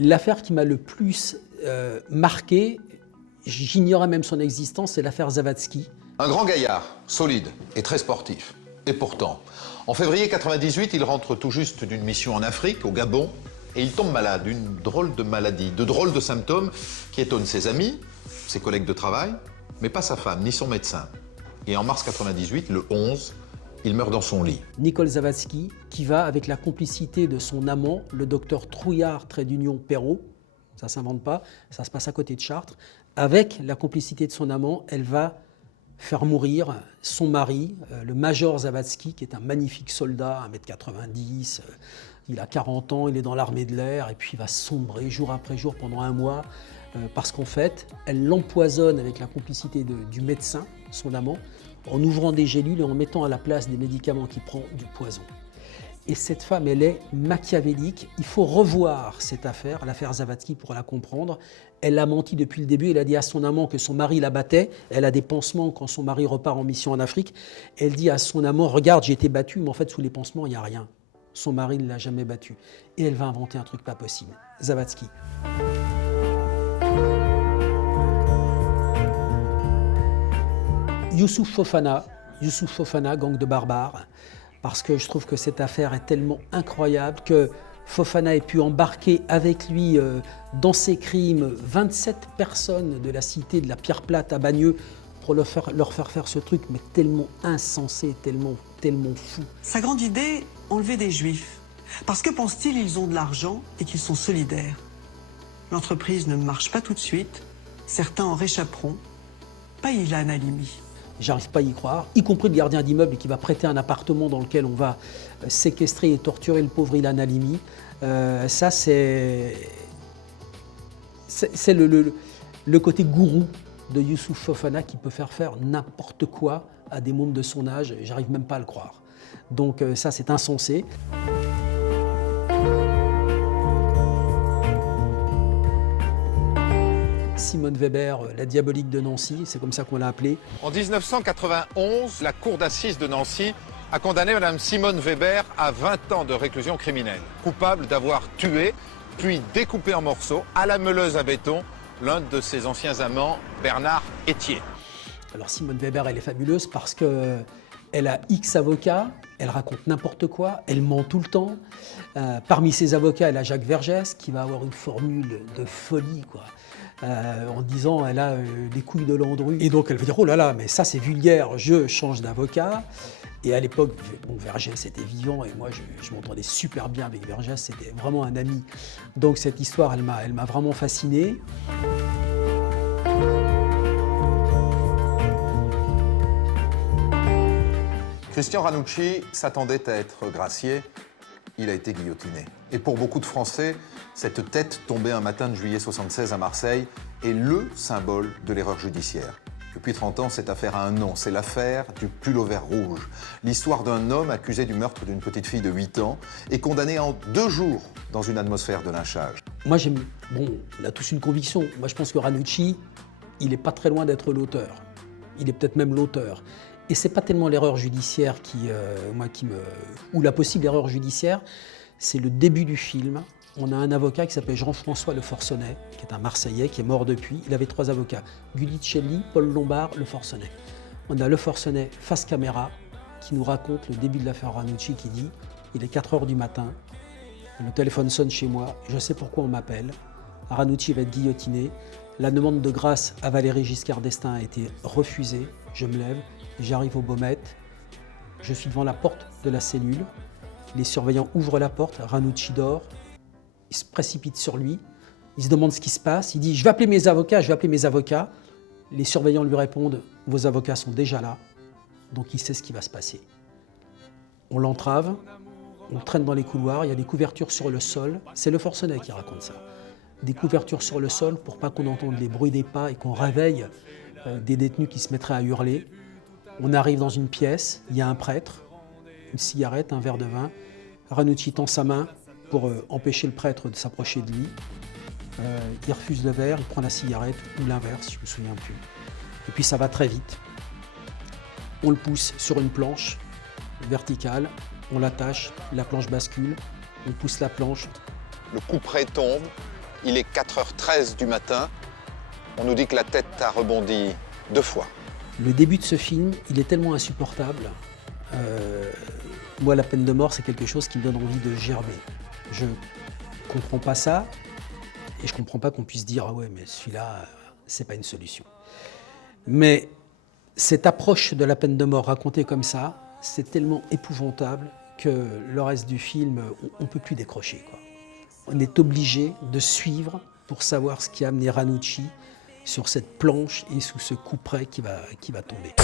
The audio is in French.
L'affaire qui m'a le plus marqué, j'ignorais même son existence, c'est l'affaire Zawadzki. Un grand gaillard, solide et très sportif. Et pourtant, en février 98, il rentre tout juste d'une mission en Afrique, au Gabon, et il tombe malade, d'une drôle de maladie, de drôles de symptômes qui étonnent ses amis, ses collègues de travail, mais pas sa femme, ni son médecin. Et en mars 98, le 11, il meurt dans son lit. Nicole Zawadzki, qui va, avec la complicité de son amant, le docteur Trouillard, trait d'union Perrault, ça ne s'invente pas, ça se passe à côté de Chartres, avec la complicité de son amant, elle va faire mourir son mari, le major Zawadzki, qui est un magnifique soldat, 1m90, il a 40 ans, il est dans l'armée de l'air, et puis il va sombrer jour après jour pendant un mois, parce qu'en fait, elle l'empoisonne avec la complicité du médecin, son amant, en ouvrant des gélules et en mettant à la place des médicaments qu'il prend du poison. Et cette femme, elle est machiavélique. Il faut revoir cette affaire, l'affaire Zawadzki, pour la comprendre. Elle a menti depuis le début. Elle a dit à son amant que son mari la battait. Elle a des pansements quand son mari repart en mission en Afrique. Elle dit à son amant, regarde, j'ai été battue, mais en fait, sous les pansements, il n'y a rien. Son mari ne l'a jamais battue. Et elle va inventer un truc pas possible. Zawadzki. Youssouf Fofana, gang de barbares, parce que je trouve que cette affaire est tellement incroyable que Fofana ait pu embarquer avec lui dans ses crimes 27 personnes de la cité de la Pierre Plate à Bagneux pour leur faire faire ce truc, mais tellement insensé, tellement fou. Sa grande idée, enlever des juifs. Parce que pense-t-il, ils ont de l'argent et qu'ils sont solidaires. L'entreprise ne marche pas tout de suite, certains en réchapperont, pas Ilan Halimi. J'arrive pas à y croire, y compris le gardien d'immeuble qui va prêter un appartement dans lequel on va séquestrer et torturer le pauvre Ilan Halimi. Ça, c'est le côté gourou de Youssouf Fofana qui peut faire n'importe quoi à des mômes de son âge. J'arrive même pas à le croire. Donc ça, c'est insensé. Simone Weber, la diabolique de Nancy, c'est comme ça qu'on l'a appelée. En 1991, la cour d'assises de Nancy a condamné Mme Simone Weber à 20 ans de réclusion criminelle, coupable d'avoir tué, puis découpé en morceaux à la meuleuse à béton, l'un de ses anciens amants, Bernard Etier. Alors Simone Weber, elle est fabuleuse parce qu'elle a X avocats, elle raconte n'importe quoi, elle ment tout le temps. Parmi ses avocats, elle a Jacques Vergès qui va avoir une formule de folie, quoi. En disant elle a les couilles de Landru. Et donc elle va dire oh là là, mais ça c'est vulgaire, je change d'avocat. Et à l'époque, bon, Vergès était vivant et moi je m'entendais super bien avec Vergès, c'était vraiment un ami. Donc cette histoire, elle m'a vraiment fasciné. Christian Ranucci s'attendait à être gracié. Il a été guillotiné. Et pour beaucoup de Français, cette tête tombée un matin de juillet 76 à Marseille est le symbole de l'erreur judiciaire. Depuis 30 ans, cette affaire a un nom, c'est l'affaire du pull au vert rouge. L'histoire d'un homme accusé du meurtre d'une petite fille de 8 ans et condamné en 2 jours dans une atmosphère de lynchage. Moi, on a tous une conviction. Moi, je pense que Ranucci, il n'est pas très loin d'être l'auteur. Il est peut-être même l'auteur. Et c'est pas tellement l'erreur judiciaire ou la possible erreur judiciaire, c'est le début du film. On a un avocat qui s'appelle Jean-François Le Forcenet, qui est un Marseillais, qui est mort depuis. Il avait 3 avocats, Guidicelli, Paul Lombard, Le Forcenet. On a Le Forcenet face caméra, qui nous raconte le début de l'affaire Ranucci, qui dit « Il est 4 h du matin, le téléphone sonne chez moi, je sais pourquoi on m'appelle. Ranucci va être guillotiné. La demande de grâce à Valéry Giscard d'Estaing a été refusée. Je me lève. J'arrive au Baumette, je suis devant la porte de la cellule, les surveillants ouvrent la porte, Ranucci dort, il se précipite sur lui, il se demande ce qui se passe, il dit « je vais appeler mes avocats ». Les surveillants lui répondent « vos avocats sont déjà là », donc il sait ce qui va se passer. On l'entrave, on le traîne dans les couloirs, il y a des couvertures sur le sol, c'est Le Forcenet qui raconte ça. Des couvertures sur le sol pour pas qu'on entende les bruits des pas et qu'on réveille des détenus qui se mettraient à hurler. On arrive dans une pièce, il y a un prêtre, une cigarette, un verre de vin. Ranucci tend sa main pour empêcher le prêtre de s'approcher de lui. Il refuse le verre, il prend la cigarette, ou l'inverse, je ne me souviens plus. Et puis ça va très vite. On le pousse sur une planche verticale, on l'attache, la planche bascule, on pousse la planche. Le couperet tombe, Il est 4h13 du matin. On nous dit que la tête a rebondi 2 fois. Le début de ce film, il est tellement insupportable. Moi, la peine de mort, c'est quelque chose qui me donne envie de gerber. Je comprends pas ça, et je comprends pas qu'on puisse dire « Ah ouais, mais celui-là, c'est pas une solution ». Mais cette approche de la peine de mort racontée comme ça, c'est tellement épouvantable que le reste du film, on peut plus décrocher, quoi. On est obligé de suivre pour savoir ce qui a amené Ranucci sur cette planche et sous ce couperet qui va tomber.